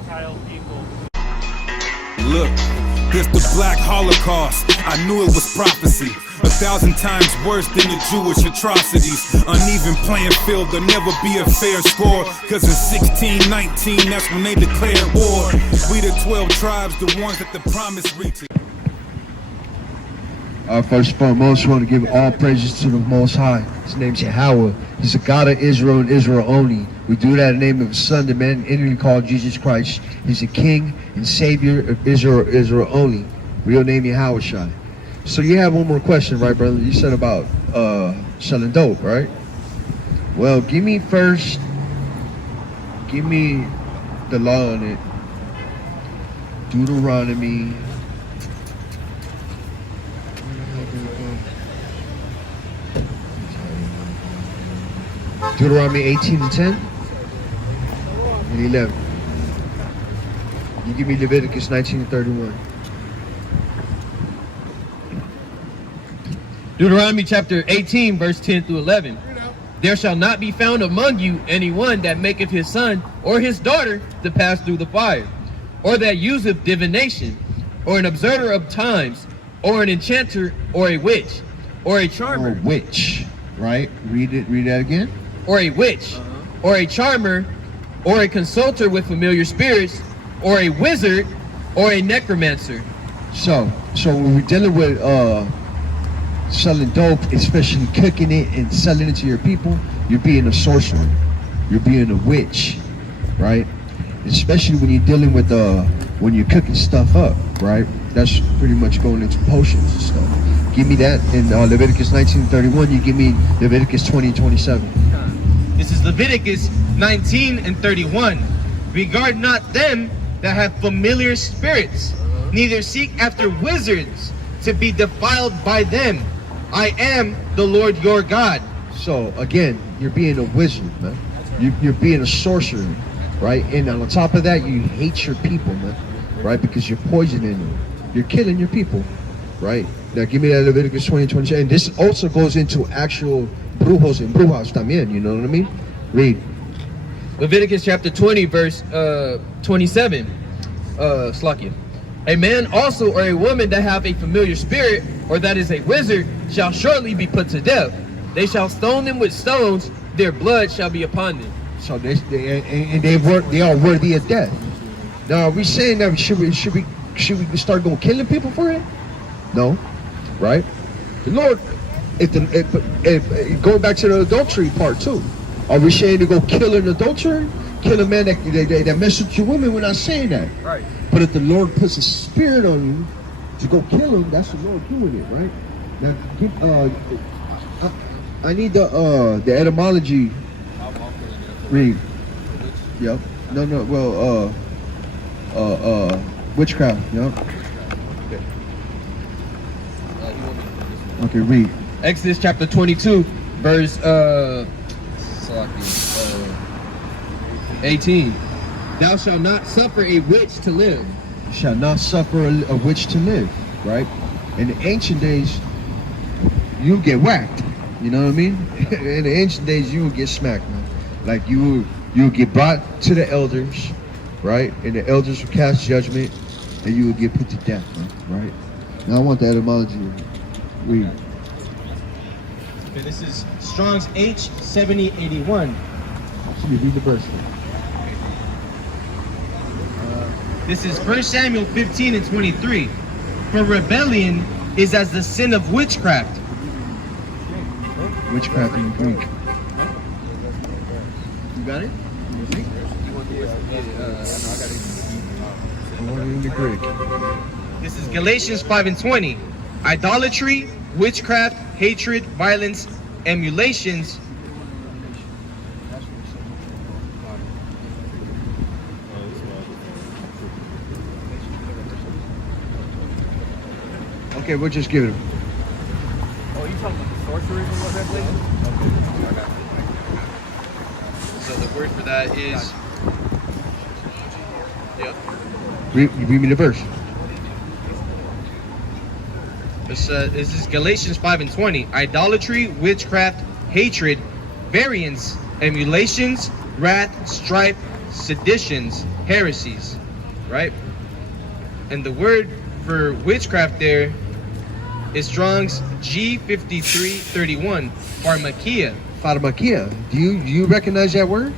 Gentile people. Look, there's the Black Holocaust. I knew it was prophecy. 1,000 times worse than the Jewish atrocities. Uneven playing field, there'll never be a fair score. Cause in 1619, that's when they declared war. We the 12 tribes, the ones that the promise reaches. First and foremost, we want to give all praises to the Most High. His name's Yahweh. He's the God of Israel and Israel only. We do that in the name of His Son, the man inwardly called Jesus Christ. He's the King and Savior of Israel only. Real name Yahweh Shai. So you have one more question, right, brother? You said about selling dope, right? Well, give me the law on it. Deuteronomy. Deuteronomy 18:10 and 11. You give me Leviticus 19:31. Deuteronomy chapter 18, verse 10 through 11. There shall not be found among you any one that maketh his son or his daughter to pass through the fire, or that useth divination, or an observer of times, or an enchanter, or a witch, or a charmer. Or a witch, right? Read that again. Or a witch, or a charmer, or a consulter with familiar spirits, or a wizard, or a necromancer. So when we're dealing with selling dope, especially cooking it and selling it to your people, you're being a sorcerer. You're being a witch, right? Especially when you're dealing with when you're cooking stuff up, right? That's pretty much going into potions and stuff. Give me that in Leviticus 19:31. You give me Leviticus 20:27. This is Leviticus 19:31. Regard not them that have familiar spirits, neither seek after wizards to be defiled by them. I am the Lord your God. So again, you're being a wizard, man. You're being a sorcerer, right? And on top of that, you hate your people, man, right? Because you're poisoning them. You're killing your people, right? Now give me that Leviticus 20:27. And this also goes into actual brujos and brujas también, you know what I mean? Read. Leviticus chapter 20, verse 27. Slakia. A man also or a woman that have a familiar spirit, or that is a wizard, shall surely be put to death. They shall stone them with stones, their blood shall be upon them. So they are worthy of death. Now are we saying that should we start going killing people for it? No, right? The Lord, if going back to the adultery part too, are we saying to go kill an adulterer, kill a man that mess with your women? We're not saying that. Right. But if the Lord puts a spirit on you to go kill him, that's the Lord doing it, right? Now, I need the etymology. Read. Yep. No. Well, witchcraft. Yep. Okay. Read. Exodus chapter 22, verse 18. Thou shalt not suffer a witch to live. You shall not suffer a witch to live, right? In the ancient days, you get whacked. You know what I mean? In the ancient days, you would get smacked, man. Like you would get brought to the elders, right? And the elders would cast judgment, and you would get put to death, man, right? Now I want the etymology. Read. Okay, this is Strong's H7081. So you read the verse. This is 1 Samuel 15:23. For rebellion is as the sin of witchcraft. Witchcraft in Greek. You got it? In the Greek. This is Galatians 5:20. Idolatry, witchcraft, hatred, violence, emulations. Okay, we'll just give it. Oh, you talking about the sorcery from what Revelation? Okay. So the word for that is. Yep. Read me the verse. This is Galatians 5:20. Idolatry, witchcraft, hatred, variance, emulations, wrath, strife, seditions, heresies, right? And the word for witchcraft there is Strong's G5331, pharmakia. Pharmakia. Do you recognize that word?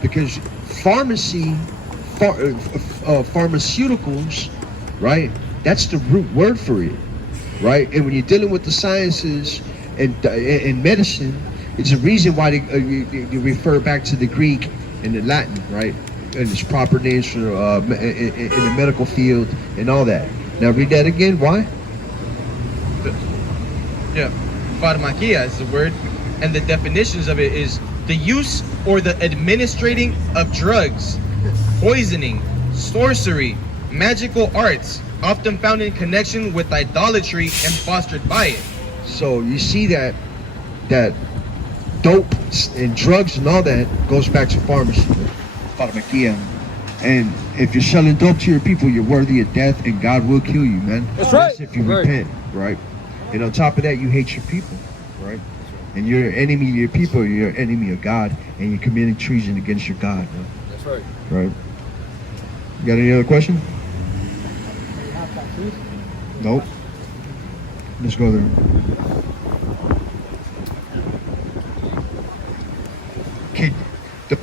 Because pharmaceuticals, right? That's the root word for it, right? And when you're dealing with the sciences and medicine, it's a reason why they refer back to the Greek and the Latin, right? And its proper names for in the medical field and all that. Now read that again. Why? Yeah, pharmakia is the word, and the definitions of it is the use or the administrating of drugs, poisoning, sorcery, magical arts, often found in connection with idolatry and fostered by it. So you see that dope and drugs and all that goes back to pharmakia. And if you're selling dope to your people, you're worthy of death, and God will kill you, man. That's right. If you repent, right? And on top of that, you hate your people, right? And you're an enemy of your people, you're an enemy of God, and you're committing treason against your God, man. That's right. Right? You got any other question? Nope. Let's go there. Okay. The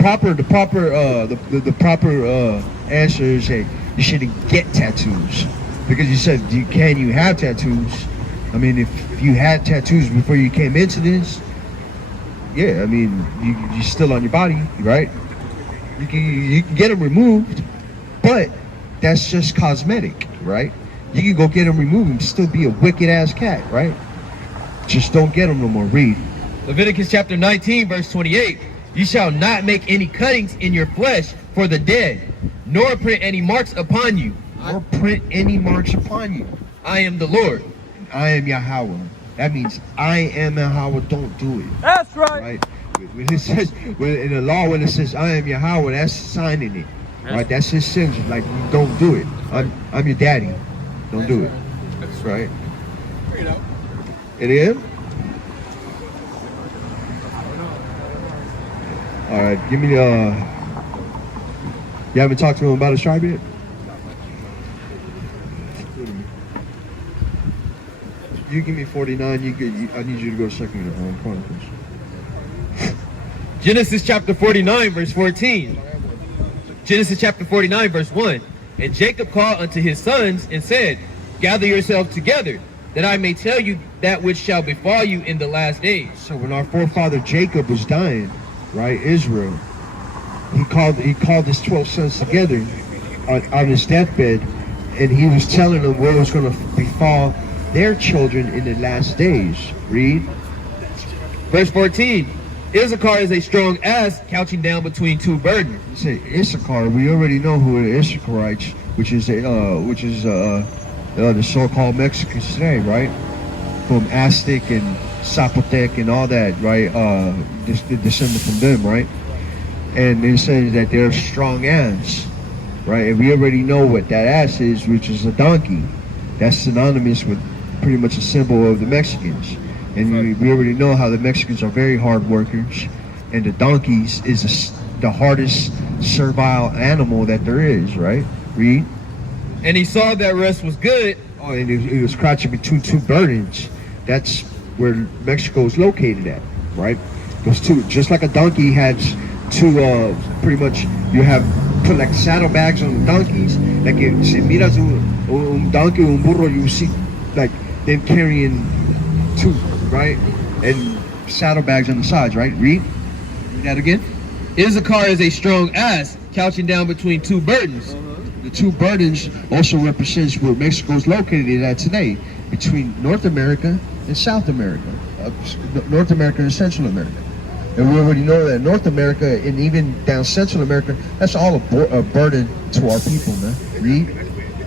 proper answer is, hey, you shouldn't get tattoos, because you said, can you have tattoos? I mean, if you had tattoos before you came into this, yeah, I mean, you're still on your body, right? You can get them removed, but that's just cosmetic, right? You can go get them removed and still be a wicked ass cat, right? Just don't get them no more. Read. Leviticus chapter 19, verse 28. You shall not make any cuttings in your flesh for the dead, nor print any marks upon you. Or print any marks upon you. I am the Lord. I am Yahweh. That means I am Yahweh. Don't do it. That's right. Right? When it says, in the law, when it says I am Yahweh, that's signing it. Right? That's his sins. Like, don't do it. I'm your daddy. Don't do it. Right? It is? All right. Give me the. You haven't talked to him about his tribe yet? You give me 49. I need you to go second Chronicles. Genesis chapter 49, verse 14. Genesis chapter 49, verse 1. And Jacob called unto his sons and said, gather yourselves together, that I may tell you that which shall befall you in the last days. So when our forefather Jacob was dying, right, Israel, he called his 12 sons together on his deathbed, and he was telling them what was going to befall their children in the last days. Read. Verse 14. Issachar is a strong ass couching down between two burdens. You say Issachar. We already know who the Issacharites, which is the so-called Mexicans today, right? From Aztec and Zapotec and all that, right? Descended from them, right? And it says that they're strong ass, right? And we already know what that ass is, which is a donkey. That's synonymous with pretty much a symbol of the Mexicans. And we already know how the Mexicans are very hard workers, and the donkeys is the hardest servile animal that there is, right? Read. And he saw that rest was good. Oh, and it was crouching between two burdens. That's where Mexico is located at, right? Those two, just like a donkey has two, pretty much, you have put like saddlebags on the donkeys. Like if si miras un donkey, un burro, you see like them carrying two, right? And saddlebags on the sides, right? Read that again. Issachar is a strong ass couching down between two burdens. The two burdens also represents where Mexico is located at today, between North America and South America, North America and Central America. And we already know that North America and even down Central America, that's all a burden to our people, man. Read.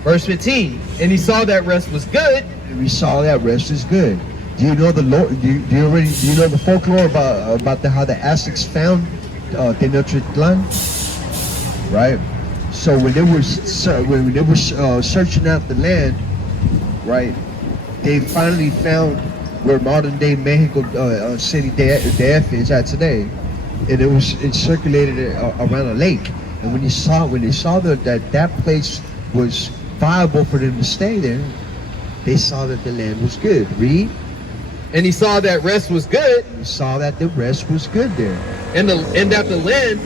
Verse 15. And he saw that rest was good. And we saw that rest is good. Do you know the Lord? Do you know the folklore about how the Aztecs found Tenochtitlan? Right. So when they were searching out the land, right, they finally found where modern day Mexico City DF is at today, and it circulated around a lake. And when they saw that place was viable for them to stay there, they saw that the land was good. Read. And he saw that rest was good, He saw that the rest was good there. and that the land,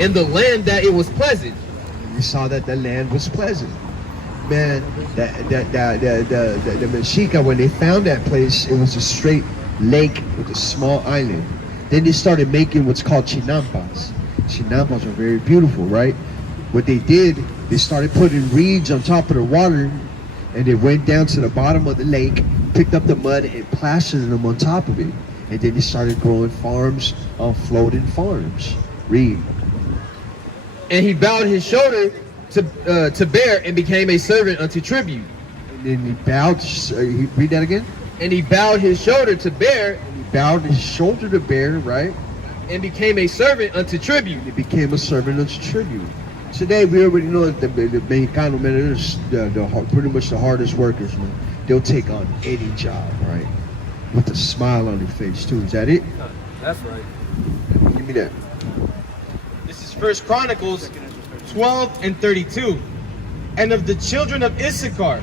in the land that it was pleasant. He saw that the land was pleasant. Man, the Mexica, when they found that place, it was a straight lake with a small island. Then they started making what's called chinampas. Chinampas are very beautiful, right? What they did, they started putting reeds on top of the water, and they went down to the bottom of the lake, picked up the mud and plastered them on top of it. And then they started growing farms on floating farms. Read. And he bowed his shoulder to bear and became a servant unto tribute. And then he bowed, read that again? And he bowed his shoulder to bear He bowed his shoulder to bear, right? and became a servant unto tribute. He became a servant unto tribute. Today we already know that the Mexicano, man, they're pretty much the hardest workers, man. They'll take on any job, right? With a smile on their face too. Is that it? That's right. Give me that. This is 1 Chronicles 12 and 32. And of the children of Issachar,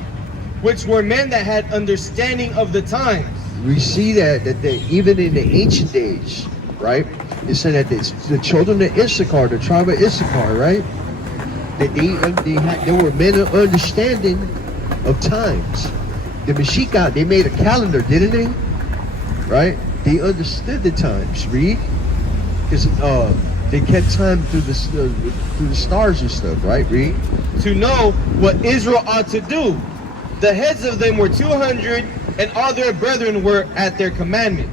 which were men that had understanding of the times. We see that they, even in the ancient days, right? It said that the children of Issachar, the tribe of Issachar, right? That they were men of understanding of times. The Mexica, they made a calendar, didn't they? Right? They understood the times. Read, because they kept time through the stars and stuff. Right? Read. To know what Israel ought to do. The heads of them were 200, and all their brethren were at their commandment.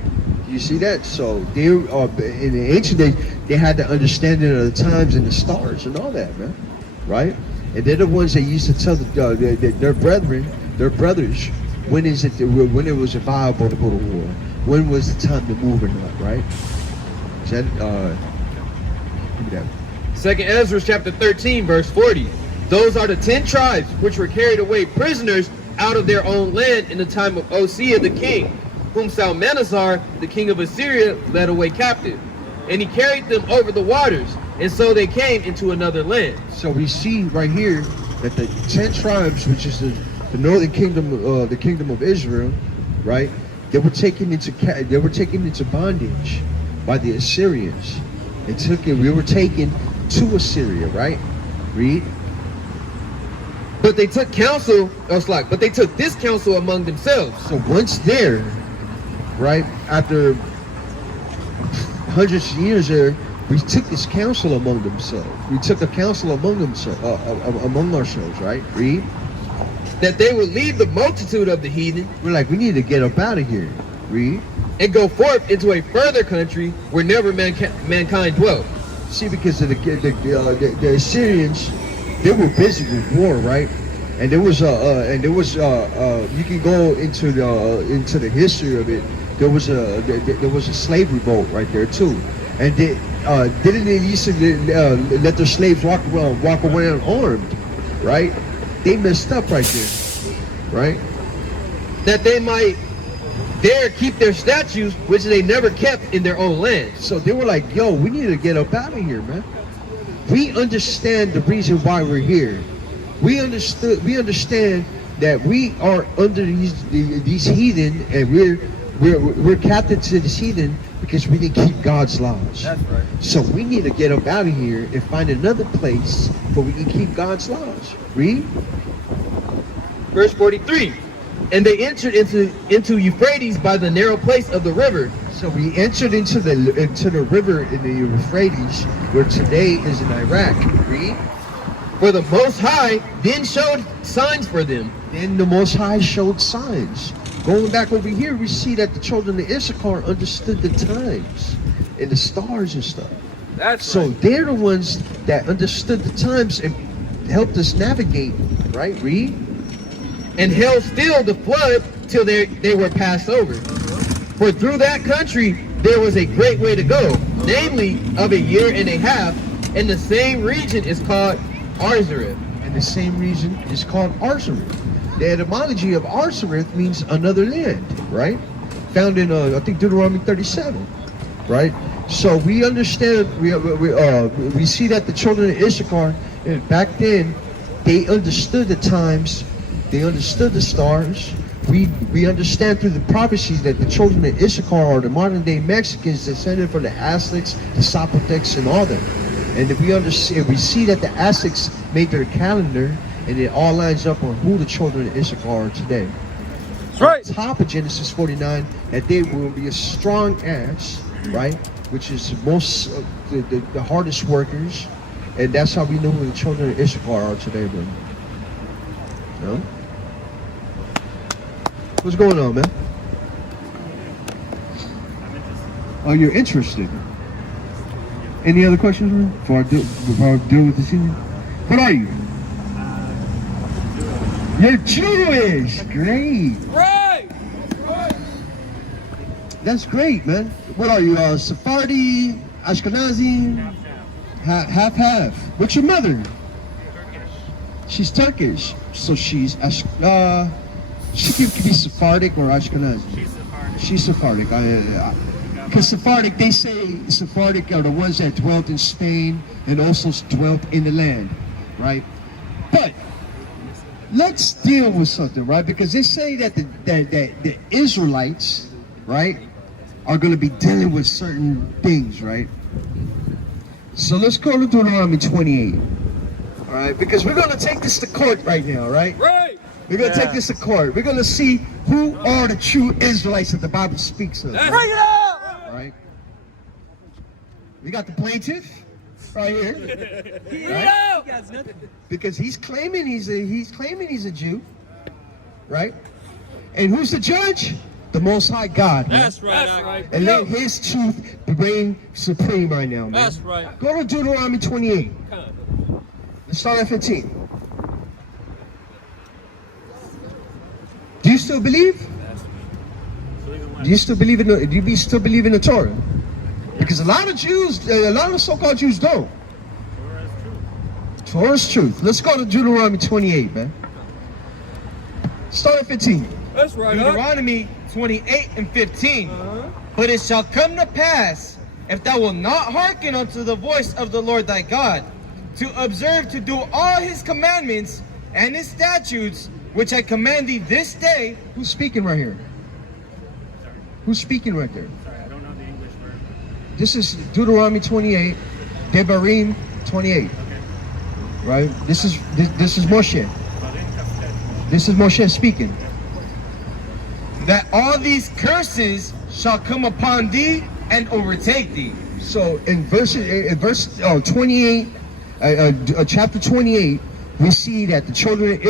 You see that? So they in the ancient days, they had the understanding of the times and the stars and all that, man. Right? And they're the ones that used to tell their brethren, their brothers, when it was viable to go to war, when was the time to move or not, right? Is that give me that. 2 Ezra chapter 13, verse 40. Those are the 10 tribes which were carried away prisoners out of their own land in the time of Osea the king, whom Salmanasar, the king of Assyria, led away captive. And he carried them over the waters, and so they came into another land. So we see right here that the 10 tribes, which is the northern kingdom, the kingdom of Israel, right? They were taken into bondage by the Assyrians. We were taken to Assyria, right? Read. But they took this counsel among themselves. So once there, right, after hundreds of years there, we took this counsel among themselves. We took a counsel among ourselves, right? Read. That they would leave the multitude of the heathen. We're like, we need to get up out of here. Read. And go forth into a further country where never mankind dwelt. See, because of the Assyrians, they were busy with war, right? And there was you can go into the history of it. There was a slave revolt right there too, and didn't they used to let their slaves walk around armed, right? They messed up right there, right? That they might dare keep their statues, which they never kept in their own land. So they were like, yo, we need to get up out of here, man. We understand the reason why we're here. We understand that we are under these heathen, and we're captive to this heathen because we didn't keep God's laws. That's right. So we need to get up out of here and find another place where we can keep God's laws. Read. Verse 43. And they entered into Euphrates by the narrow place of the river. So we entered into the river in the Euphrates, where today is in Iraq. Read. For the Most High then showed signs for them. Then the Most High showed signs. Going back over here, we see that the children of Issachar understood the times and the stars and stuff. That's So right. they're the ones that understood the times and helped us navigate, right? Read. And held still the flood till they were passed over. For through that country there was a great way to go, namely of a year and a half, and the same region is called Arzareth. And the same region is called Arzareth. The etymology of Arzareth means another land, right? Found in, I think, Deuteronomy 37, right? So we understand, we see that the children of Issachar, back then, they understood the times, they understood the stars. We understand through the prophecies that the children of Issachar are the modern day Mexicans descended from the Aztecs, the Zapotecs, and all them. And if we understand, we see that the Aztecs made their calendar, and it all lines up on who the children of Issachar are today. That's right. On top of Genesis 49, that they will be a strong ass, right? Which is most the hardest workers, and that's how we know who the children of Issachar are today, bro. No? What's going on, man? Oh, you're interested. Any other questions, man? Before I deal with this evening? What are you? You're Jewish. Great. Right. That's great, man. What are you? Sephardi, Ashkenazi? Half. What's your mother? She's Turkish. So she's she could be Sephardic or Ashkenazi. She's Sephardic. Because Sephardic, they say Sephardic are the ones that dwelt in Spain and also dwelt in the land, right? But let's deal with something, right? Because they say that the Israelites, right, are going to be dealing with certain things, right? So let's go to Deuteronomy 28, all right? Because we're going to take this to court right now, right? Right. We're going to take this to court. We're going to see who are the true Israelites that the Bible speaks of. Bring it out. Right? We got the plaintiff right here. Right? Because he's claiming he's a Jew, right? And who's the judge? The Most High God. Man. That's right. That's right. And let His truth reign supreme right now, man. That's right. Go to Deuteronomy 28. Let's start at 15. Do you still believe? Do you still believe in the Torah? Because a lot of Jews, a lot of so-called Jews don't. Torah's truth. Let's go to Deuteronomy 28, man. Start at 15. That's right. Deuteronomy 28 and 15. But it shall come to pass, if thou wilt not hearken unto the voice of the Lord thy God, to observe to do all His commandments and His statutes, which I command thee this day. Who's speaking right here? Who's speaking right there? Sorry, I don't know the English word. This is Deuteronomy 28, Devarim 28. Okay. Right? This is Moshe. This is Moshe speaking. That all these curses shall come upon thee and overtake thee. So in verse 28, chapter 28, we see that the children of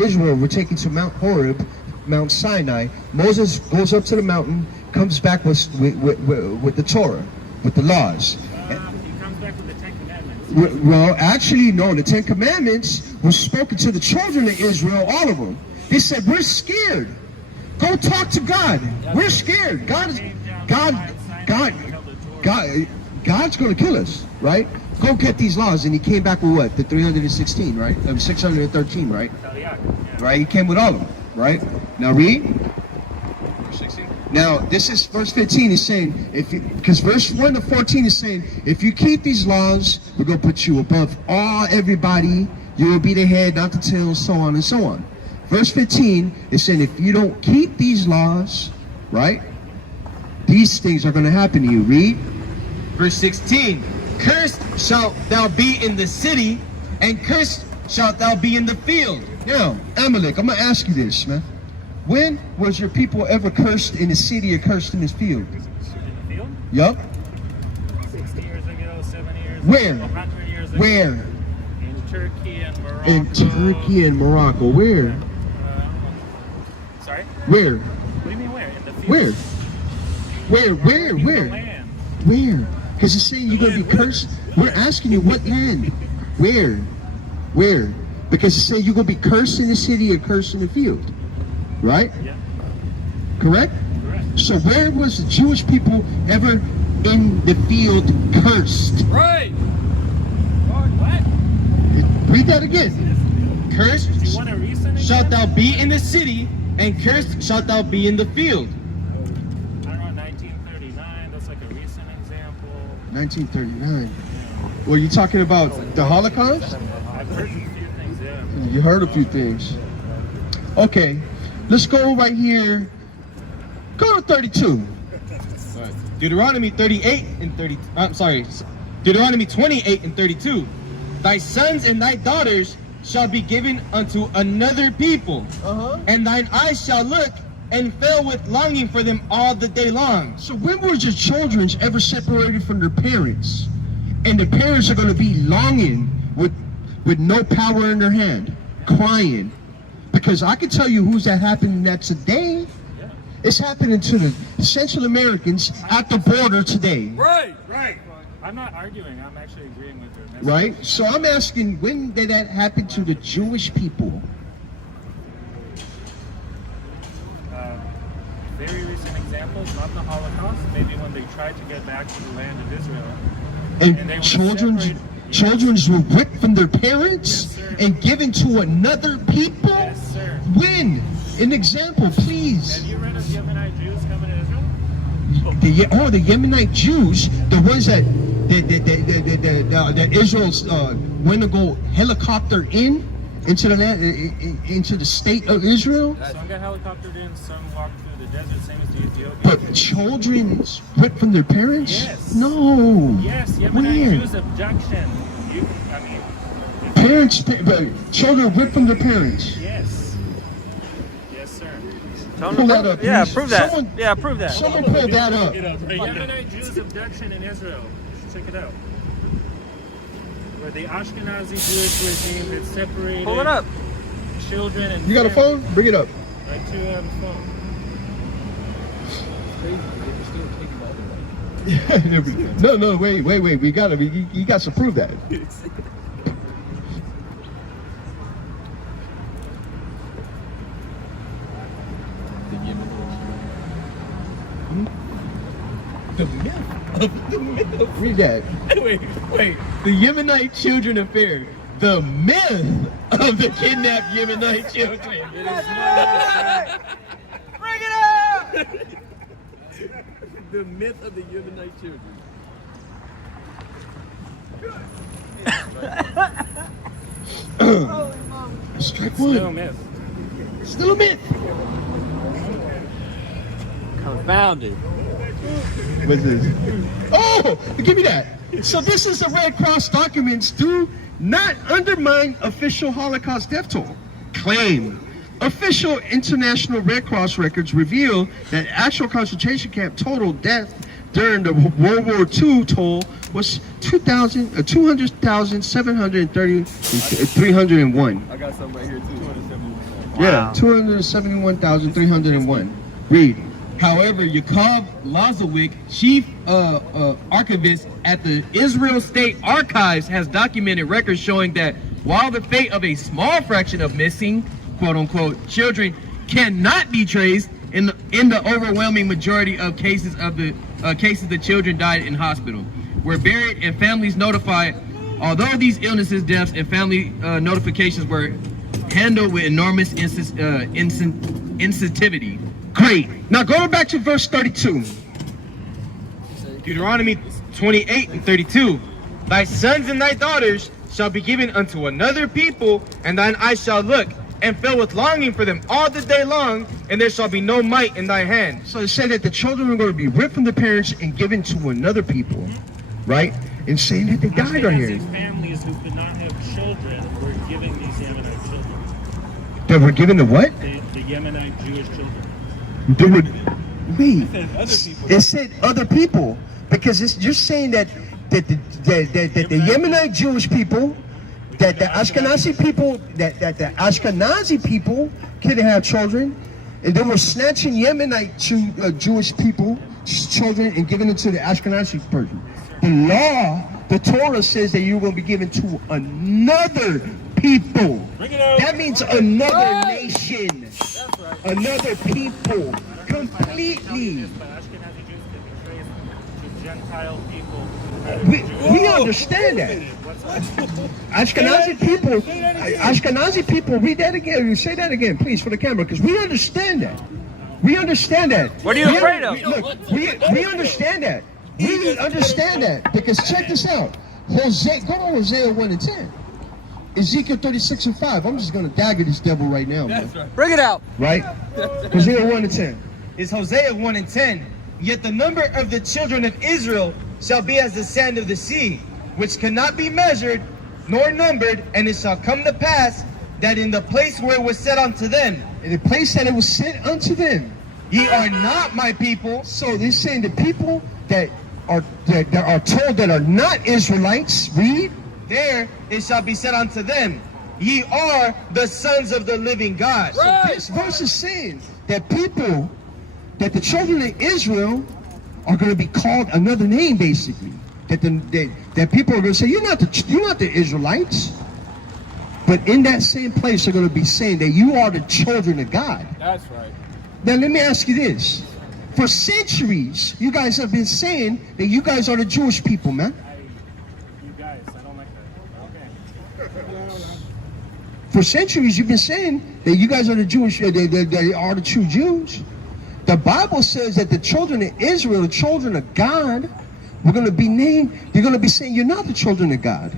Israel were taken to Mount Horeb, Mount Sinai. Moses goes up to the mountain, comes back with the Torah, with the laws. He comes back with the 10 Commandments. Well, actually, no. The 10 Commandments were spoken to the children of Israel, all of them. They said, "We're scared. Go talk to God. We're scared. God's going to kill us, right? Go get these laws." And he came back with what? The 316, right? 613, right? Right? He came with all of them, right? Now read. Verse 16. Now this is verse 15 is saying, because verse 1 to 14 is saying, if you keep these laws, we're going to put you above everybody. You will be the head, not the tail, so on and so on. Verse 15 is saying, if you don't keep these laws, right, these things are going to happen to you. Read. Verse 16. Cursed shalt thou be in the city, and cursed shalt thou be in the field. Now, Amalek, I'm going to ask you this, man. When was your people ever cursed in the city or cursed in this field? In the field? Yup. 60 years ago, 70 years Where? ago, 100 years ago. Where? In Turkey and Morocco. In Turkey and Morocco. Where? Sorry? Where? What do you mean where? In the field. Where? The land. Where? Because it's saying you're going to be cursed. We're asking you what land? Where? Because it's saying you're going to be cursed in the city or cursed in the field. Right? Yeah. Correct? Correct. So where was the Jewish people ever in the field cursed? Right. What? Read that again. Cursed Do you want a reason? shalt thou be in the city, and cursed shalt thou be in the field. I don't know, 1939. That's like a reasoning. 1939. Well, you talking about the Holocaust? I've heard a few things, yeah. You heard a few things. Okay, let's go right here. Go to 32. Deuteronomy 38 and 30. I'm sorry. Deuteronomy 28 and 32. Thy sons and thy daughters shall be given unto another people, and thine eyes shall look and fail with longing for them all the day long. So when were your children ever separated from their parents? And the parents are going to be longing with no power in their hand, crying. Because I can tell you who's that happening that today. It's happening to the Central Americans at the border today. Right. I'm not arguing. I'm actually agreeing with her. Right? So I'm asking, when did that happen to the Jewish people? Very recent examples, not the Holocaust. Maybe when they tried to get back to the land of Israel. And they were children were ripped from their parents and given to another people? Yes, sir. When? An example, please. Have you read of Yemenite Jews coming to Israel? The Yemenite Jews, the ones that Israel's went to go helicopter into the land, into the state of Israel. Some got helicoptered in, some walked through the desert, same as the Ethiopians. But children ripped from their parents? Yes. No. Yes, Yemenite When? Jews objection. Children ripped from their parents. Yes. Yes, sir. Pull that up, Yeah, please. prove that. Someone- Yeah, prove that. Someone pull that up. The Yemenite Jews abduction in Israel. Check it out. Where the Ashkenazi Jewish regime had separated Pull it up. children and You got a phone? Bring it up. I too have a phone. No, wait. We got to. You got to prove that. Read that. Wait. The Yemenite children affair. The myth of the kidnapped Yemenite children. Bring it up! The myth of the Yemenite children. Strike Still a one. myth. Still a myth. Confounded. What's this? Oh, give me that. So this is the Red Cross documents do not undermine official Holocaust death toll. Claim. Official International Red Cross records reveal that actual concentration camp total death during the World War II toll was 200,731. I got some right here too. 271. Yeah, 271,301. Read. However, Yaakov Lazowick, chief archivist at the Israel State Archives, has documented records showing that while the fate of a small fraction of missing, quote-unquote, children cannot be traced, in the overwhelming majority of cases the children died in hospital, were buried and families notified. Although these illnesses, deaths, and family notifications were handled with enormous insensitivity. Great. Now go back to verse 32. Deuteronomy 28 and 32. Thy sons and thy daughters shall be given unto another people, and thine eyes shall look and fill with longing for them all the day long, and there shall be no might in thy hand. So it said that the children are going to be ripped from their parents and given to another people, right? And saying that they died right here. Families who could not have children were giving these Yemenite children. They were given the what? The Yemenite Jewish children. They were, wait, it said other people, because you're saying that the Yemenite Jewish people, that the Ashkenazi people, that the Ashkenazi people couldn't have children, and they were snatching Yemenite Jewish people, children, and giving it to the Ashkenazi person. The law, the Torah says that you're going to be given to another people. That means another nation. Another people. Completely. Ashkenazi Jews could be traced to Gentile people. We understand that. Ashkenazi people, read that again. Say that again, please, for the camera, because we understand that. We understand that. What are you afraid of? We understand that. We didn't understand that because check this out. Hosea, go to Hosea 1 and 10. Ezekiel 36 and 5. I'm just going to dagger this devil right now, man. Bring it out. Right? Hosea 1 and 10. It's Hosea 1 and 10. Yet the number of the children of Israel shall be as the sand of the sea, which cannot be measured nor numbered, and it shall come to pass that in the place where it was said unto them, In the place that it was sent unto them. ye are not my people. So they're saying the people that are told that are not Israelites, read. There it shall be said unto them, ye are the sons of the living God. So this verse is saying that people, that the children of Israel are going to be called another name, basically. That people are going to say, you're not the Israelites. But in that same place, they're going to be saying that you are the children of God. That's right. Now let me ask you this. For centuries, you guys have been saying that you guys are the Jewish people, man. You guys, I don't like that. Okay. For centuries, you've been saying that you guys are the Jewish, they are the true Jews. The Bible says that the children of Israel, the children of God, we're going to be named, they're going to be saying you're not the children of God.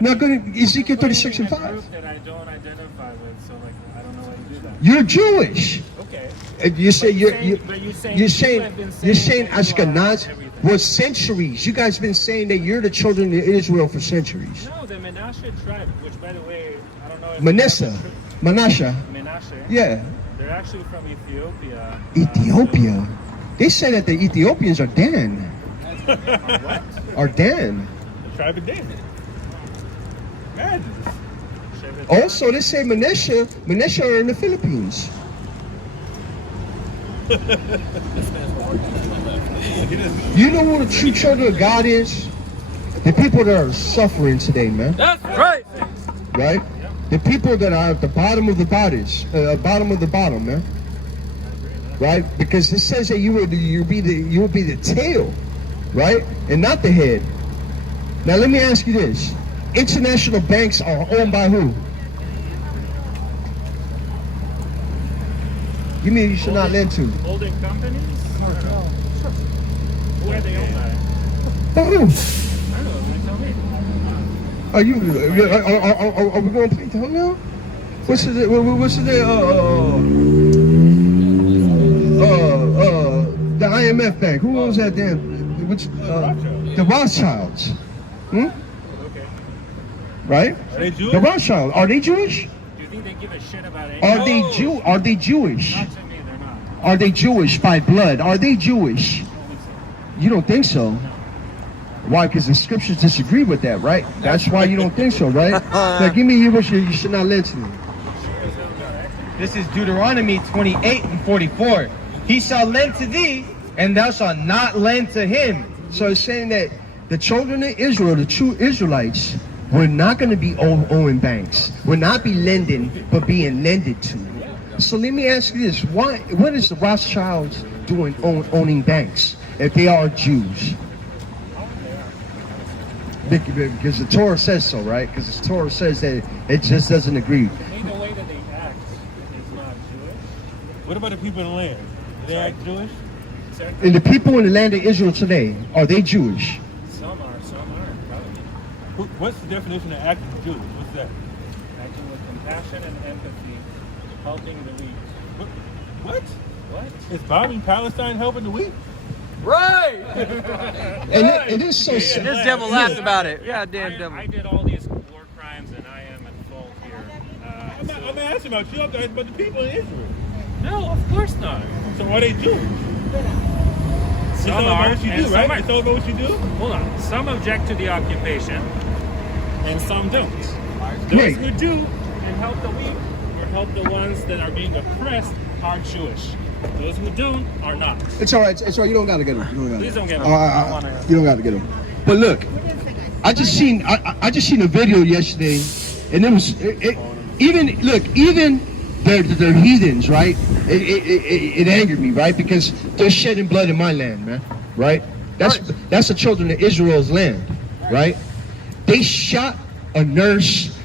Now go to Ezekiel 36 and 5. That I don't identify with, so like I don't know why you do that. You're Jewish. Okay. You say you're you're saying Ashkenaz for centuries. You guys been saying that you're the children of Israel for centuries. No, the Menashe tribe, which by the way, I don't know if Manasseh. Menashe. Yeah. They're actually from Ethiopia. Ethiopia. They say that the Ethiopians are Dan. What? Are Dan. The tribe of David. Imagine. Also, they say Manasseh are in the Philippines. You know what the true children of God is? The people that are suffering today, man. That's right. Right? The people that are at the bottom of the bottom of the bottom, man. Right? Because it says that you will be the tail, right? And not the head. Now let me ask you this. International banks are owned by who? You mean you should not lend to? Holding companies? Who are they owned by? By who? I don't know. You tell me. Are we going to play down now? What's the IMF bank? Who owns that damn? Which the Rothschilds? Hmm? Okay. Right? Are they Jewish? The Rothschilds. Are they Jewish? Do you think they give a shit about anything? Are they Jewish? Not to me, they're not. Are they Jewish by blood? Are they Jewish? I don't think so. You don't think so? Why? Because the scriptures disagree with that, right? That's why you don't think so, right? Now give me your wish. You should not lend to me. This is Deuteronomy 28 and 44. He shall lend to thee, and thou shalt not lend to him. So it's saying that the children of Israel, the true Israelites, we're not going to be owing banks. We're not be lending, but being lended to. So let me ask you this. What is the Rothschilds doing owning banks if they are Jews? Because the Torah says so, right? Because the Torah says that it just doesn't agree. I mean, the way that they act is not Jewish. What about the people in the land? Do they act Jewish? Exactly. And the people in the land of Israel today, are they Jewish? Some are, some aren't. Probably. What's the definition of acting Jewish? What's that? Acting with compassion and empathy, helping the weak. What? What? Is bombing Palestine helping the weak? Right. And it is so sad. This devil laughed about it. Yeah, damn devil. I did all these war crimes and I am at fault here. I'm not asking about you, I'm asking about the people in Israel. No, of course not. So are they Jewish? It's Some all are, about what you and do, some right? are. It's all about what you do? Hold on. Some object to the occupation, and some don't. Those Wait. who do and help the weak or help the ones that are being oppressed are Jewish. Those who don't are not. It's all right. It's all right. You don't gotta get them. Please don't get them. You don't gotta get them. But look, I just seen a video yesterday, and it was even they're heathens, right? It angered me, right? Because they're shedding blood in my land, man. Right? That's the children of Israel's land, right? They shot a nurse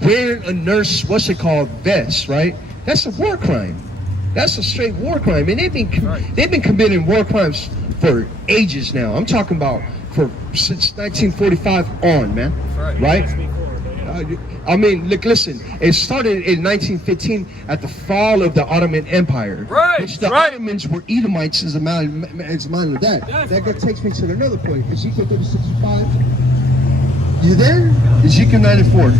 wearing a nurse, vest, right? That's a war crime. That's a straight war crime, and they've been committing war crimes for ages now. I'm talking about since 1945 on, man. Right? I mean, look, listen. It started in 1915 at the fall of the Ottoman Empire, which the Ottomans were Edomites. As a matter of that takes me to another point. Ezekiel 36:5. You there? Ezekiel 94,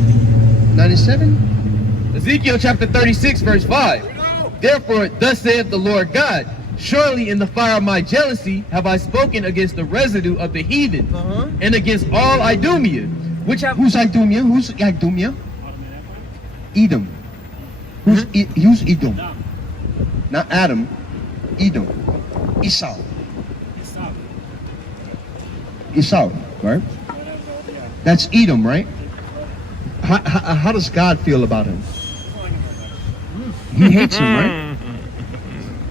97. Ezekiel chapter 36, verse 5. Therefore, thus saith the Lord God, surely in the fire of my jealousy have I spoken against the residue of the heathen, and against all Idumea, which have... Who's Idumea? Who's Idumea? Edom. Who's Edom? Not Adam. Edom. Esau, right? That's Edom, right? How does God feel about him? He hates him, right?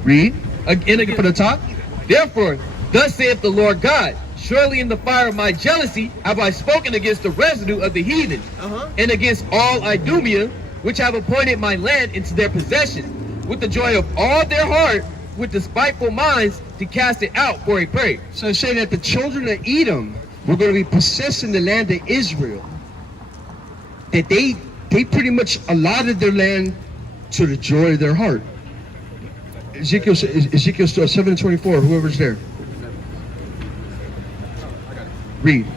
Read. Again for the top. Therefore, thus saith the Lord God, surely in the fire of my jealousy have I spoken against the residue of the heathen, and against all Idumea, which have appointed my land into their possession, with the joy of all their heart, with despiteful minds, to cast it out for a prey. So it's saying that the children of Edom were going to be possessing the land of Israel. That they pretty much allotted their land to the joy of their heart. Ezekiel 7:24, whoever's there. Read.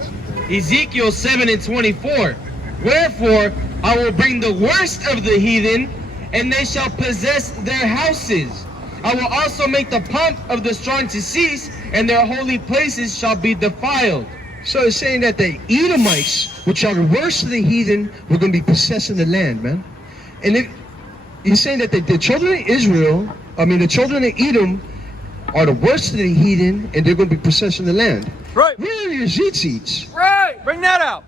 Ezekiel 7:24. Wherefore I will bring the worst of the heathen, and they shall possess their houses. I will also make the pomp of the strong to cease, and their holy places shall be defiled. So it's saying that the Edomites, which are the worst of the heathen, were going to be possessing the land, man. And he's saying that the children of the children of Edom are the worst of the heathen, and they're going to be possessing the land. Right. Where are your seeds? Right. Bring that out.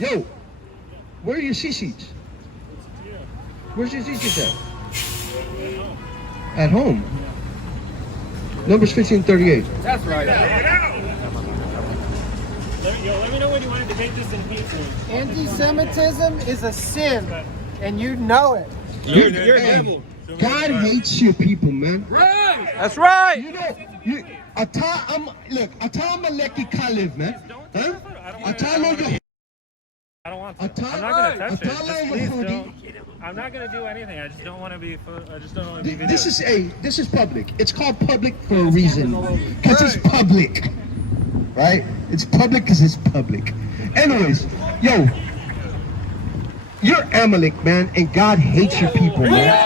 Yo, where are your seeds? Where's your seeds at? At home. Numbers 15:38. That's right. Let me know when you want to debate this in Hebrew. Anti-Semitism is a sin, and you know it. You're a devil. God hates your people, man. Right. That's right. You know, Amalek Kalev, man. Huh? I don't want to. I'm not going to touch it. Just please don't. I'm not going to do anything. I just don't want to be. I just don't want to be. This is public. It's called public for a reason, because it's public, right? It's public because it's public. Anyways, yo, you're Amalek, man, and God hates your people, man.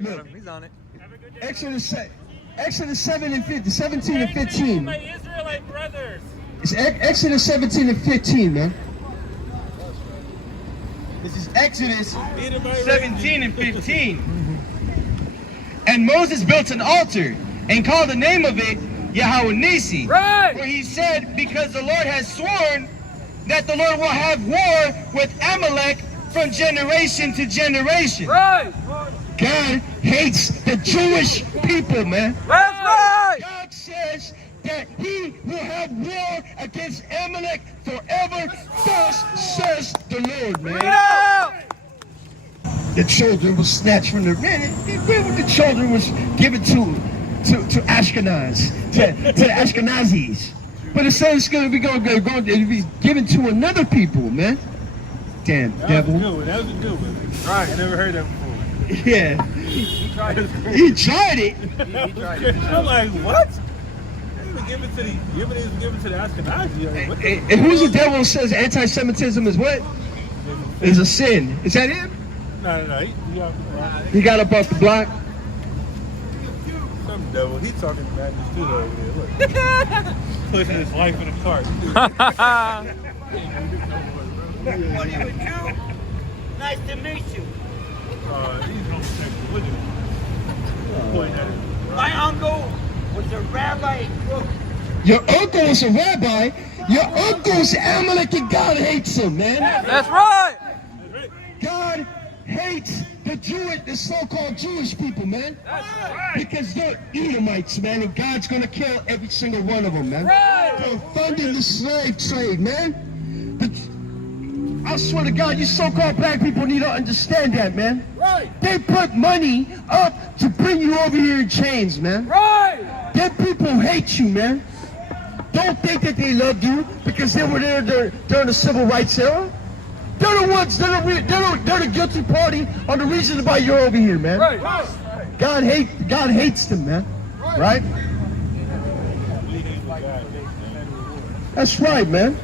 Look, He's on it. Exodus 17 and 15. My Israelite brothers. It's Exodus 17 and 15, man. This is Exodus 17 and 15. And Moses built an altar and called the name of it Yahweh Nisi. Right. For he said, because the Lord has sworn that the Lord will have war with Amalek from generation to generation. Right. God hates the Jewish people, man. That's right. God says that he will have war against Amalek forever. Thus says the Lord, man. Yeah. The children was snatched from the man. The children was given to Ashkenaz, to Ashkenazis. But it says it's going to be given to another people, man. Damn devil. That was a good one. Right. I never heard that before. Yeah. He tried it. I'm like, what? He was given to the Ashkenazi. And who's the devil says anti-Semitism is what? Is a sin. Is that him? No. He got up off the block. Some devil. He's talking madness too over there. Look. Pushing his wife in a cart. What are you, a Jew? Nice to meet you. He's homosexual. Look at him. Point at him. My uncle was a rabbi. Your uncle is a rabbi. Your uncle's Amalek, and God hates him, man. That's right. God hates the so-called Jewish people, man. Because they're Edomites, man, and God's gonna kill every single one of them, man. They're funding the slave trade, man. But I swear to God, you so-called black people need to understand that, man. Right. They put money up to bring you over here in chains, man. Right. Them people hate you, man. Don't think that they loved you because they were there during the civil rights era. They're the ones, they're the guilty party on the reason why you're over here, man. Right. God hates them, man. Right? That's right, man.